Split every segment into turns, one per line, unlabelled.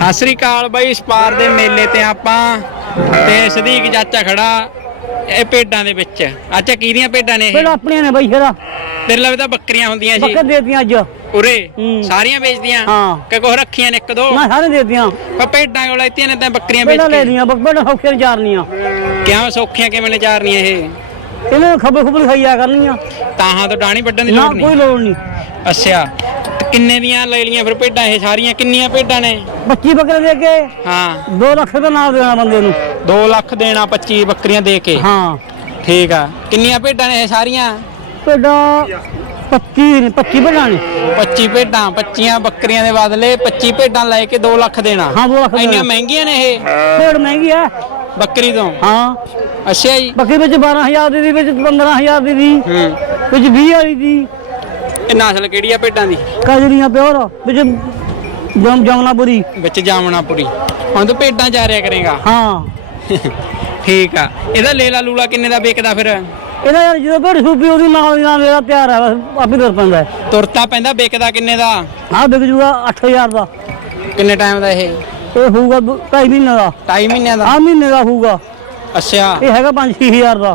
ਸਤਿ ਸ੍ਰੀ ਅਕਾਲ ਬਾਈ ਸਪਾਰ ਦੇ ਮੇਲੇ ਤੇ ਆਪਾਂ ਤੇ ਸਦੀਕ ਚਾਚਾ ਖੜਾ ਇਹ ਭੇਡਾਂ ਦੇ ਵਿੱਚ। ਅੱਛਾ ਕਿਹਦੀਆਂ ਭੇਡਾਂ ਨੇ ਇਹ?
ਪਹਿਲਾਂ ਆਪਣੀਆਂ ਨੇ ਬਾਈ ਸ਼ੇਰਾ
ਤੇਰੇ ਲਵੇ ਤਾਂ ਬੱਕਰੀਆਂ ਹੁੰਦੀਆਂ ਸੀ।
ਬੱਕਰ ਦੇਤੀਆਂ ਅੱਜ।
ਉਰੇ?
ਹੂੰ।
ਸਾਰੀਆਂ ਵੇਚਦੀਆਂ?
ਹਾਂ।
ਕਿ ਕੋਹ ਰੱਖੀਆਂ ਨੇ ਇੱਕ ਦੋ?
ਨਾ ਸਾਰੇ ਦੇਤੀਆਂ।
ਪਰ ਭੇਡਾਂ ਕੋਲ ਇੱਥੇ ਨੇ ਤਾਂ ਬੱਕਰੀਆਂ ਵੇਚ
ਪਹਿਲਾਂ ਲੈ
ਕੇ
ਲੀਆਂ ਬੱਕਰ ਹੌਕੇ ਚਾਰਨੀਆਂ।
ਕਿਉਂ ਸੌਖੀਆਂ ਕਿਵੇਂ ਨੇ ਚਾਰਨੀਆਂ ਇਹ?
ਇਹਨੇ ਖੱਬੇ ਖੁੱਬੇ ਖਾਈਆ ਕਰਨੀਆਂ।
ਤਾਹਾਂ ਤੋਂ ਡਾਣੀ ਵੱਢਣ ਦੀ
ਨਾ
ਲੋੜ
ਕੋਈ
ਨਹੀਂ
ਲੋੜ ਨਹੀਂ।
ਅੱਛਾ। ਕਿੰਨੇ ਦੀਆਂ ਲੈ ਲੀਆਂ ਫਿਰ ਭੇਡਾਂ ਇਹ ਸਾਰੀਆਂ? ਕਿੰਨੀਆਂ ਭੇਡਾਂ ਨੇ?
25 ਬੱਕਰੇ ਦੇ ਕੇ?
ਹਾਂ।
2 ਲੱਖ ਰੁਪਏ ਨਾਲ ਦੇਣਾ ਬੰਦੇ ਨੂੰ।
2 ਲੱਖ ਦੇਣਾ 25 ਬੱਕਰੀਆਂ ਦੇ ਕੇ?
ਹਾਂ।
ਠੀਕ ਆ। ਕਿੰਨੀਆਂ ਭੇਡਾਂ ਨੇ ਇਹ ਸਾਰੀਆਂ?
ਤੁਹਾਡਾ 25 ਨੇ 25 ਭੇਡਾਂ ਨੇ।
25 ਭੇਡਾਂ 25 ਬੱਕਰੀਆਂ ਦੇ ਬਦਲੇ 25 ਭੇਡਾਂ ਲੈ ਕੇ 2 ਲੱਖ ਦੇਣਾ।
ਹਾਂ 2 ਲੱਖ
ਇੰਨੀਆਂ ਮਹਿੰਗੀਆਂ ਨੇ ਇਹ?
ਭੇਡ ਮਹਿੰਗੀ ਹੈ
ਬੱਕਰੀ ਤੋਂ?
ਹਾਂ।
ਅੱਛਾ ਜੀ।
ਬੱਕਰੀ ਵਿੱਚ 12000 ਦੀ ਦੀ ਵਿੱਚ 15000 ਦੀ ਦੀ ਵਿੱਚ 20 ਵਾਲੀ ਦੀ।
ਇਹ ਨਸਲ ਕਿਹੜੀ ਆ ਭੇਡਾਂ ਦੀ?
ਕਜਰੀਆਂ ਪਿਓਰ ਵਿੱਚ ਜਮ ਜਮਨਾਪੁਰੀ।
ਵਿੱਚ ਜਾਮਣਾਪੁਰੀ ਹੁਣ ਤੂੰ ਭੇਡਾਂ ਚਾਰਿਆ ਕਰੇਗਾ।
ਹਾਂ।
ਠੀਕ ਆ। ਇਹਦਾ ਲੇਲਾ ਲੂਲਾ ਕਿੰਨੇ ਦਾ ਵਿਕਦਾ ਫਿਰ?
ਇਹਦਾ ਯਾਰ ਜਦੋਂ ਭੇਡ ਸੂਪੀ ਉਹਦੀ ਨਾਲ ਦੀ ਨਾਲ ਇਹਦਾ ਤਿਆਰ ਹੈ ਬਸ ਆਪੇ ਤੁਰ ਪੈਂਦਾ ਹੈ।
ਤੁਰਤਾ ਪੈਂਦਾ ਵਿਕਦਾ ਕਿੰਨੇ ਦਾ?
ਆਹ ਵਿਕ ਜੂਗਾ 8000 ਦਾ।
ਕਿੰਨੇ ਟਾਈਮ ਦਾ ਇਹ?
ਇਹ ਹੋਊਗਾ ਦੋ- ਢਾਈ ਮਹੀਨੇ ਦਾ।
2.5 ਮਹੀਨਿਆਂ ਦਾ?
ਆਹ ਮਹੀਨੇ ਦਾ ਹੋਊਗਾ।
ਅੱਛਾ।
ਇਹ ਹੈਗਾ 5-6000 ਦਾ।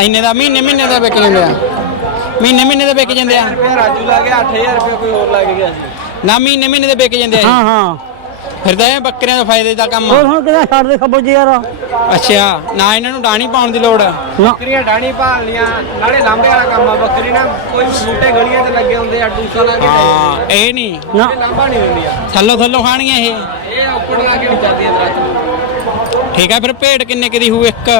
ਇੰਨੇ ਦਾ ਮਹੀਨੇ ਮਹੀਨੇ ਦਾ ਵਿਕ ਜਾਂਦੇ ਆ? ਮਹੀਨੇ ਮਹੀਨੇ ਦੇ ਵਿਕ ਜਾਂਦੇ ਆ।
ਰਾਜੂ ਲਾ ਗਿਆ 8000 ਰੁਪਏ ਕੋਈ ਹੋਰ ਲੱਗ ਗਿਆ ਸੀ।
ਨਾ ਮਹੀਨੇ ਮਹੀਨੇ ਦੇ ਵਿਕ ਜਾਂਦੇ ਆ
ਹਾਂ। ਹਾਂ।
ਫਿਰ ਤਾਂ ਇਹ ਬੱਕਰੀਆਂ ਦਾ ਫਾਇਦੇ ਦਾ ਕੰਮ ਆ।
ਹੋਰ ਹੁਣ ਕਿਹਦਾ ਛੱਡ ਦੇ ਖੱਬੋ ਜੀ ਯਾਰ?
ਅੱਛਾ ਨਾ ਇਹਨਾਂ ਨੂੰ ਡਾਣੀ ਪਾਉਣ ਦੀ ਲੋੜ
ਨਾ।
ਬੱਕਰੀਆਂ ਡਾਣੀ ਭਾਲ ਲੀਆਂ ਨਾਲੇ ਲਾਂਬੇ ਵਾਲਾ ਕੰਮ ਆ। ਬੱਕਰੀ ਨਾ ਕੋਈ ਬੂਟੇ ਗਲੀਆਂ ਤੇ ਲੱਗੇ ਹੁੰਦੇ ਆ ਡੂਸਾ ਲਾ ਕੇ
ਹਾਂ ਇਹ ਨਹੀਂ।
ਨਾ।
ਇਹ ਲਾਂਬਾ ਨਹੀਂ ਹੁੰਦੀ ਆ
ਥੱਲੋ ਥੱਲੋ ਖਾਣੀਆਂ ਇਹ।
ਇਹ ਉੱਪਰ ਲਾ ਕੇ ਨਹੀਂ ਜਾਂਦੀ ਦਰਖਤ। ਨੂੰ
ਠੀਕ ਆ ਫਿਰ ਭੇਡ ਕਿੰਨੇ ਕੁ ਦੀ ਹੋਊ ਇੱਕ?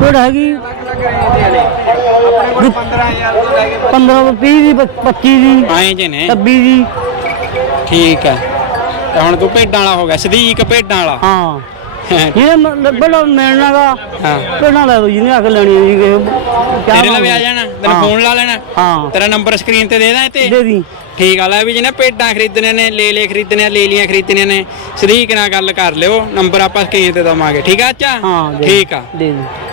ਭੇਡ ਹੈਗੀ।
ਨੇ ਆਪਣੇ ਕੋਲ 15000 ਤੋਂ ਲੈ ਕੇ
15 20 ਦੀ 25 ਦੀ
ਐਂ ਜੇ ਨੇ।
26 ਦੀ।
ਠੀਕ ਆ ਤੇ ਹੁਣ ਤੂੰ ਭੇਡਾਂ ਵਾਲਾ ਹੋ ਗਿਆ ਸਦੀਕ ਭੇਡਾਂ ਵਾਲਾ।
ਹਾਂ। ਇਹ ਬੜਾ ਮਿਲਣਾਗਾ
ਹਾਂ।
ਭੇਡਾਂ ਲੈ ਜਿਹਨੇ ਆ ਕੇ ਲੈਣੀ ਹੈ ਜੀ ਕਿ
ਤੇਰੇ ਲਵੇ ਆ ਜਾਣਾ ਤੈਨੂੰ
ਹਾਂ।
ਫੋਨ ਲਾ ਲੈਣਾ।
ਹਾਂ।
ਤੇਰਾ ਨੰਬਰ ਸਕਰੀਨ ਤੇ ਦੇ ਦਾਂ ਤੇ?
ਦੇ ਦੀ।
ਠੀਕ ਆ ਲੈ ਵੀ ਜਿਹਨੇ ਭੇਡਾਂ ਖਰੀਦਣੀਆਂ ਨੇ ਲੈ ਲੈ ਖਰੀਦਣੀਆਂ ਲੈ ਲੀਆਂ ਖਰੀਦਣੀਆਂ ਨੇ ਸਦੀਕ ਨਾਲ ਗੱਲ ਕਰ ਲਿਓ ਨੰਬਰ ਆਪਾਂ ਸਕਰੀਨ ਤੇ ਦਵਾਂਗੇ। ਠੀਕ ਆ ਅੱਛਾ?
ਹਾਂ ਦੇ-
ਠੀਕ ਆ।
ਦੇ ਦੀ।